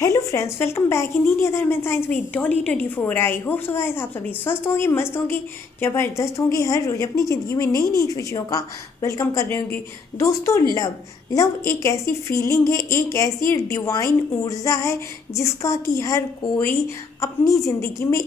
Hello friends, welcome back in India धर्म and science with Dolly 24। I hope so guys आप सभी स्वस्थ होंगे, मस्त होंगे, ज़बरदस्त होंगे। हर रोज़ अपनी ज़िंदगी में नई नई खुशियों का वेलकम कर रहे होंगे। दोस्तों, लव एक ऐसी फीलिंग है, एक ऐसी डिवाइन ऊर्जा है जिसका कि हर कोई अपनी ज़िंदगी में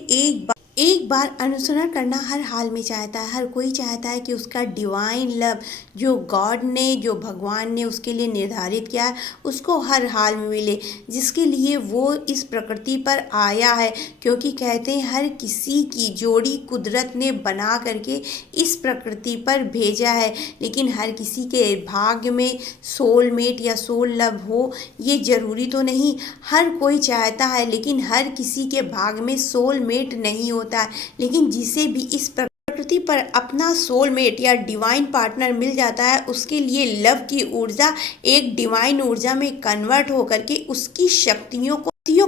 एक बार अनुसरण करना हर हाल में चाहता है। हर कोई चाहता है कि उसका डिवाइन लव जो गॉड ने, जो भगवान ने उसके लिए निर्धारित किया है, उसको हर हाल में मिले, जिसके लिए वो इस प्रकृति पर आया है। क्योंकि कहते हैं हर किसी की जोड़ी कुदरत ने बना करके इस प्रकृति पर भेजा है, लेकिन हर किसी के भाग्य में सोलमेट या सोल लव हो ये ज़रूरी तो नहीं। हर कोई चाहता है, लेकिन हर किसी के भाग्य में सोलमेट नहीं होता है। लेकिन जिसे भी इस प्रकृति पर अपना सोलमेट या डिवाइन पार्टनर मिल जाता है, उसके लिए लव की ऊर्जा एक डिवाइन ऊर्जा में कन्वर्ट होकर के उसकी शक्तियों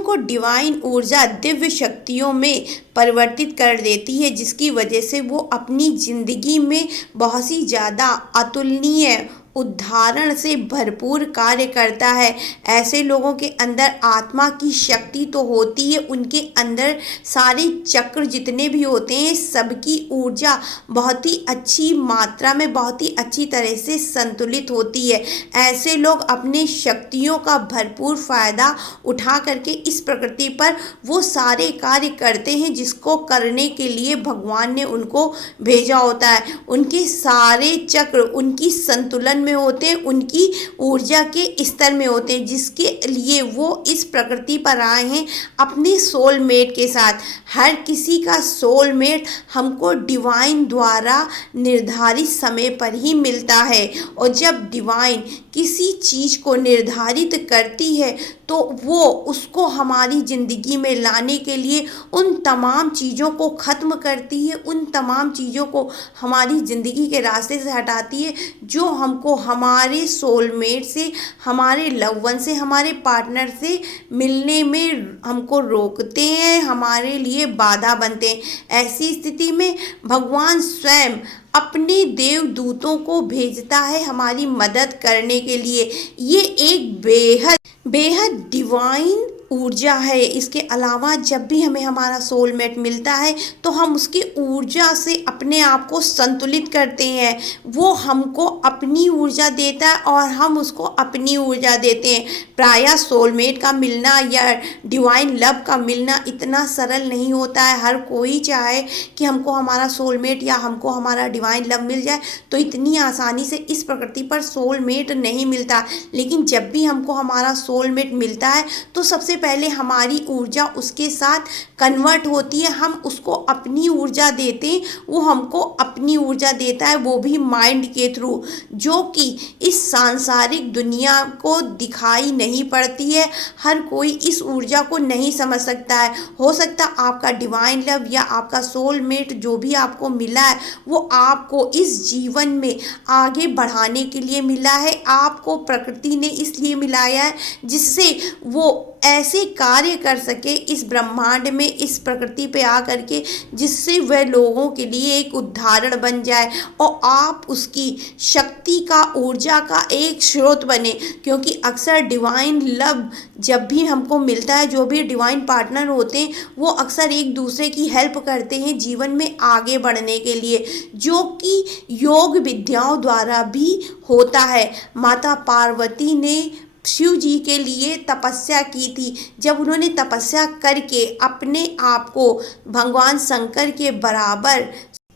को डिवाइन ऊर्जा दिव्य शक्तियों में परिवर्तित कर देती है, जिसकी वजह से वो अपनी ज़िंदगी में बहुत ही ज़्यादा अतुलनीय उदाहरण से भरपूर कार्य करता है। ऐसे लोगों के अंदर आत्मा की शक्ति तो होती है, उनके अंदर सारे चक्र जितने भी होते हैं सबकी ऊर्जा बहुत ही अच्छी मात्रा में, बहुत ही अच्छी तरह से संतुलित होती है। ऐसे लोग अपने शक्तियों का भरपूर फायदा उठा करके इस प्रकृति पर वो सारे कार्य करते हैं जिसको करने के लिए भगवान ने उनको भेजा होता है। उनके सारे चक्र उनकी संतुलन में होते हैं, उनकी ऊर्जा के स्तर में होते हैं, जिसके लिए वो इस प्रकृति पर आए हैं अपने सोलमेट के साथ। हर किसी का सोलमेट हमको डिवाइन द्वारा निर्धारित समय पर ही मिलता है, और जब डिवाइन किसी चीज़ को निर्धारित करती है तो वो उसको हमारी ज़िंदगी में लाने के लिए उन तमाम चीज़ों को ख़त्म करती है, उन तमाम चीज़ों को हमारी ज़िंदगी के रास्ते से हटाती है जो हमको हमारे सोलमेट से, हमारे लव वन से, हमारे पार्टनर से मिलने में हमको रोकते हैं, हमारे लिए बाधा बनते हैं। ऐसी स्थिति में भगवान स्वयं अपने देवदूतों को भेजता है हमारी मदद करने के लिए। ये एक बेहद बेहद डिवाइन ऊर्जा है। इसके अलावा जब भी हमें हमारा सोलमेट मिलता है तो हम उसकी ऊर्जा से अपने आप को संतुलित करते हैं। वो हमको अपनी ऊर्जा देता है और हम उसको अपनी ऊर्जा देते हैं। प्रायः सोलमेट का मिलना या डिवाइन लव का मिलना इतना सरल नहीं होता है। हर कोई चाहे कि हमको हमारा सोलमेट या हमको हमारा डिवाइन लव मिल जाए, तो इतनी आसानी से इस प्रकृति पर सोलमेट नहीं मिलता। लेकिन जब भी हमको हमारा सोलमेट मिलता है तो सबसे पहले हमारी ऊर्जा उसके साथ कन्वर्ट होती है, हम उसको अपनी ऊर्जा देते हैं, वो हमको अपनी ऊर्जा देता है, वो भी माइंड के थ्रू, जो कि इस सांसारिक दुनिया को दिखाई नहीं पड़ती है। हर कोई इस ऊर्जा को नहीं समझ सकता है। हो सकता है आपका डिवाइन लव या आपका सोलमेट जो भी आपको मिला है वो आपको इस जीवन में आगे बढ़ाने के लिए मिला है, आपको प्रकृति ने इसलिए मिलाया है जिससे वो ऐसे कार्य कर सके इस ब्रह्मांड में, इस प्रकृति पे आकर के, जिससे वह लोगों के लिए एक उदाहरण बन जाए और आप उसकी शक्ति का, ऊर्जा का एक स्रोत बने। क्योंकि अक्सर डिवाइन लव जब भी हमको मिलता है, जो भी डिवाइन पार्टनर होते हैं वो अक्सर एक दूसरे की हेल्प करते हैं जीवन में आगे बढ़ने के लिए, जो कि योग विद्याओं द्वारा भी होता है। माता पार्वती ने शिव जी के लिए तपस्या की थी। जब उन्होंने तपस्या करके अपने आप को भगवान शंकर के बराबर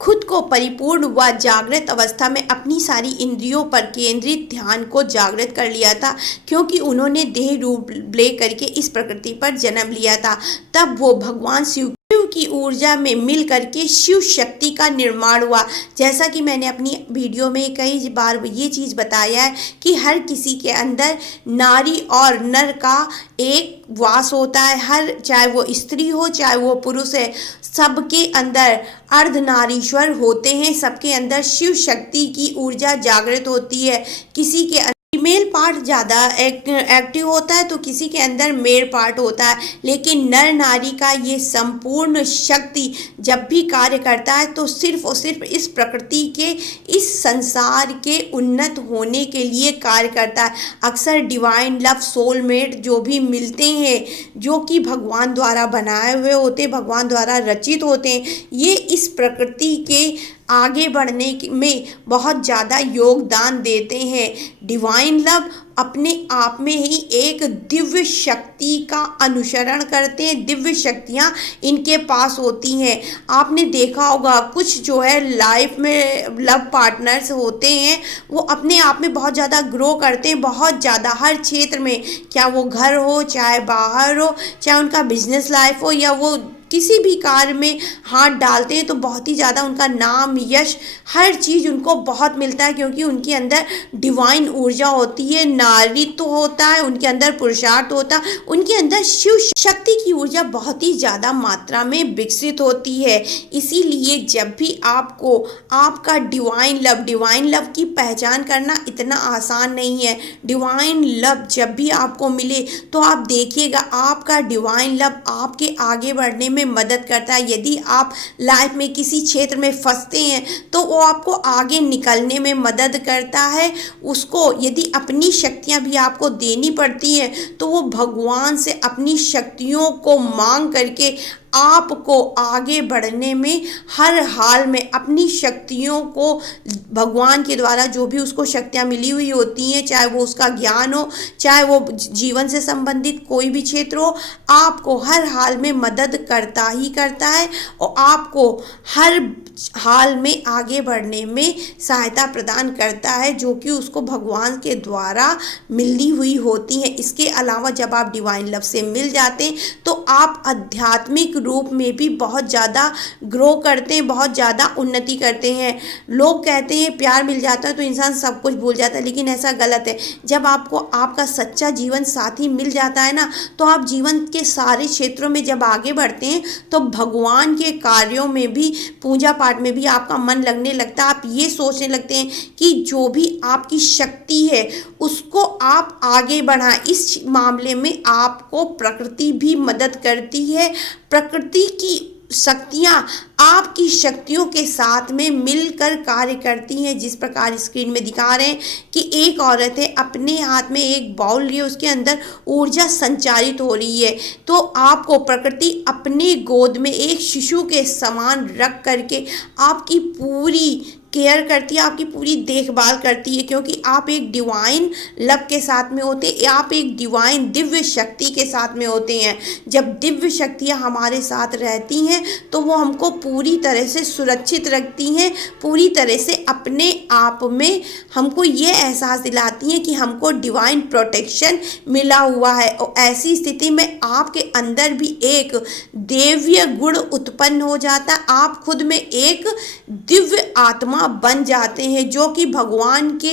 खुद को परिपूर्ण व जागृत अवस्था में अपनी सारी इंद्रियों पर केंद्रित ध्यान को जागृत कर लिया था, क्योंकि उन्होंने देह रूप ले करके इस प्रकृति पर जन्म लिया था, तब वो भगवान शिव की ऊर्जा में मिल करके शिव शक्ति का निर्माण हुआ। जैसा कि मैंने अपनी वीडियो में कई बार ये चीज़ बताया है कि हर किसी के अंदर नारी और नर का एक वास होता है। हर, चाहे वो स्त्री हो चाहे वो पुरुष है, सबके अंदर अर्धनारीश्वर होते हैं, सबके अंदर शिव शक्ति की ऊर्जा जागृत होती है। किसी के फीमेल पार्ट ज़्यादा एक्टिव होता है तो किसी के अंदर मेल पार्ट होता है, लेकिन नर नारी का ये संपूर्ण शक्ति जब भी कार्य करता है तो सिर्फ और सिर्फ इस प्रकृति के, इस संसार के उन्नत होने के लिए कार्य करता है। अक्सर डिवाइन लव, सोलमेट जो भी मिलते हैं, जो कि भगवान द्वारा बनाए हुए होते, भगवान द्वारा रचित होते हैं, ये इस प्रकृति के आगे बढ़ने में बहुत ज़्यादा योगदान देते हैं। डिवाइन लव अपने आप में ही एक दिव्य शक्ति का अनुसरण करते हैं, दिव्य शक्तियाँ इनके पास होती हैं। आपने देखा होगा कुछ जो है लाइफ में लव पार्टनर्स होते हैं, वो अपने आप में बहुत ज़्यादा ग्रो करते हैं, बहुत ज़्यादा हर क्षेत्र में, क्या वो घर हो, चाहे बाहर हो, चाहे उनका बिजनेस लाइफ हो, या वो किसी भी कार्य में हाथ डालते हैं तो बहुत ही ज़्यादा उनका नाम, यश, हर चीज़ उनको बहुत मिलता है, क्योंकि उनके अंदर डिवाइन ऊर्जा होती है, नारीत्व होता है, उनके अंदर पुरुषार्थ होता है, उनके अंदर शिव शक्ति की ऊर्जा बहुत ही ज़्यादा मात्रा में विकसित होती है। इसीलिए जब भी आपको आपका डिवाइन लव की पहचान करना इतना आसान नहीं है। डिवाइन लव जब भी आपको मिले तो आप देखिएगा आपका डिवाइन लव आपके आगे बढ़ने में मदद करता है। यदि आप लाइफ में किसी क्षेत्र में फंसते हैं तो वो आपको आगे निकलने में मदद करता है। उसको यदि अपनी शक्तियां भी आपको देनी पड़ती हैं तो वो भगवान से अपनी शक्तियों को मांग करके आपको आगे बढ़ने में हर हाल में अपनी शक्तियों को भगवान के द्वारा जो भी उसको शक्तियाँ मिली हुई होती हैं, चाहे वो उसका ज्ञान हो, चाहे वो जीवन से संबंधित कोई भी क्षेत्र हो, आपको हर हाल में मदद करता ही करता है और आपको हर हाल में आगे बढ़ने में सहायता प्रदान करता है, जो कि उसको भगवान के द्वारा मिली हुई होती हैं। इसके अलावा जब आप डिवाइन लव से मिल जाते हैं तो आप आध्यात्मिक रूप में भी बहुत ज़्यादा ग्रो करते हैं, बहुत ज़्यादा उन्नति करते हैं। लोग कहते हैं प्यार मिल जाता है तो इंसान सब कुछ भूल जाता है, लेकिन ऐसा गलत है। जब आपको आपका सच्चा जीवन साथी मिल जाता है ना, तो आप जीवन के सारे क्षेत्रों में जब आगे बढ़ते हैं तो भगवान के कार्यों में भी, पूजा पाठ में भी आपका मन लगने लगता है। आप ये सोचने लगते हैं कि जो भी आपकी शक्ति है उसको आप आगे बढ़ाएं। इस मामले में आपको प्रकृति भी मदद करती है। प्रकृति की शक्तियाँ आपकी शक्तियों के साथ में मिलकर कार्य करती हैं। जिस प्रकार स्क्रीन में दिखा रहे हैं कि एक औरत है, अपने हाथ में एक बाउल लिए, उसके अंदर ऊर्जा संचारित हो रही है। तो आपको प्रकृति अपने गोद में एक शिशु के समान रख करके आपकी पूरी केयर करती है, आपकी पूरी देखभाल करती है, क्योंकि आप एक डिवाइन लव के साथ में होते हैं, आप एक डिवाइन दिव्य शक्ति के साथ में होते हैं। जब दिव्य शक्तियाँ हमारे साथ रहती हैं तो वो हमको पूरी तरह से सुरक्षित रखती हैं, पूरी तरह से अपने आप में हमको ये एहसास दिलाती हैं कि हमको डिवाइन प्रोटेक्शन मिला हुआ है। और ऐसी स्थिति में आपके अंदर भी एक देवीय गुण उत्पन्न हो जाता है। आप खुद में एक दिव्य आत्मा बन जाते हैं, जो कि भगवान के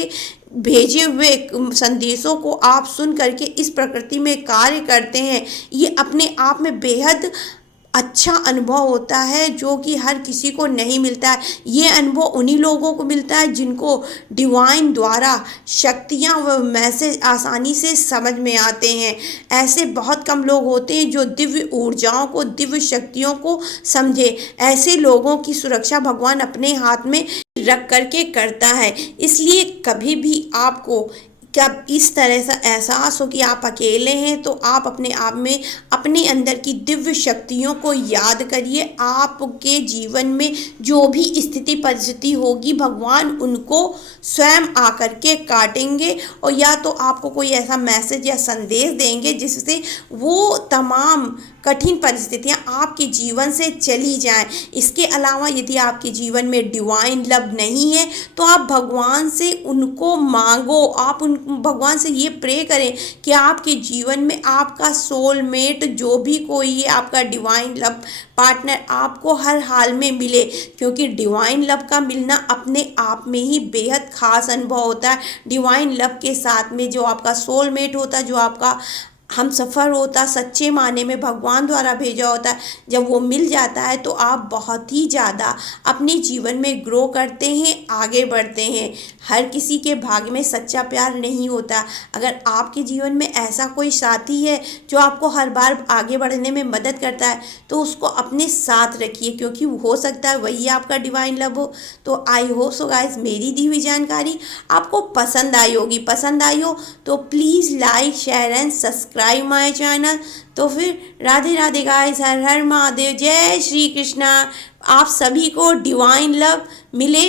भेजे हुए संदेशों को आप सुन करके इस प्रकृति में कार्य करते हैं। ये अपने आप में बेहद अच्छा अनुभव होता है, जो कि हर किसी को नहीं मिलता है। ये अनुभव उन्हीं लोगों को मिलता है जिनको डिवाइन द्वारा शक्तियाँ व मैसेज आसानी से समझ में आते हैं। ऐसे बहुत कम लोग होते हैं जो दिव्य ऊर्जाओं को, दिव्य शक्तियों को समझे। ऐसे लोगों की सुरक्षा भगवान अपने हाथ में रख करके करता है। इसलिए कभी भी आपको जब इस तरह से एहसास हो कि आप अकेले हैं तो आप अपने आप में अपने अंदर की दिव्य शक्तियों को याद करिए। आपके जीवन में जो भी स्थिति परिस्थिति होगी भगवान उनको स्वयं आकर के काटेंगे, और या तो आपको कोई ऐसा मैसेज या संदेश देंगे जिससे वो तमाम कठिन परिस्थितियाँ आपके जीवन से चली जाएं। इसके अलावा यदि आपके जीवन में डिवाइन लव नहीं है तो आप भगवान से उनको मांगो। आप भगवान से ये प्रे करें कि आपके जीवन में आपका सोलमेट जो भी कोई है, आपका डिवाइन लव पार्टनर आपको हर हाल में मिले, क्योंकि डिवाइन लव का मिलना अपने आप में ही बेहद खास अनुभव होता है। डिवाइन लव के साथ में जो आपका सोलमेट होता है, जो आपका हम सफ़र होता सच्चे माने में भगवान द्वारा भेजा होता है, जब वो मिल जाता है तो आप बहुत ही ज़्यादा अपने जीवन में ग्रो करते हैं, आगे बढ़ते हैं। हर किसी के भाग्य में सच्चा प्यार नहीं होता। अगर आपके जीवन में ऐसा कोई साथी है जो आपको हर बार आगे बढ़ने में मदद करता है, तो उसको अपने साथ रखिए, क्योंकि हो सकता है वही आपका डिवाइन लव हो। तो आई होप सो गाइस मेरी दी हुई जानकारी आपको पसंद आई होगी। पसंद आई हो तो please like share and subscribe my channel. तो फिर राधे राधे गाइस, हर हर महादेव, जय श्री कृष्णा। आप सभी को डिवाइन लव मिले।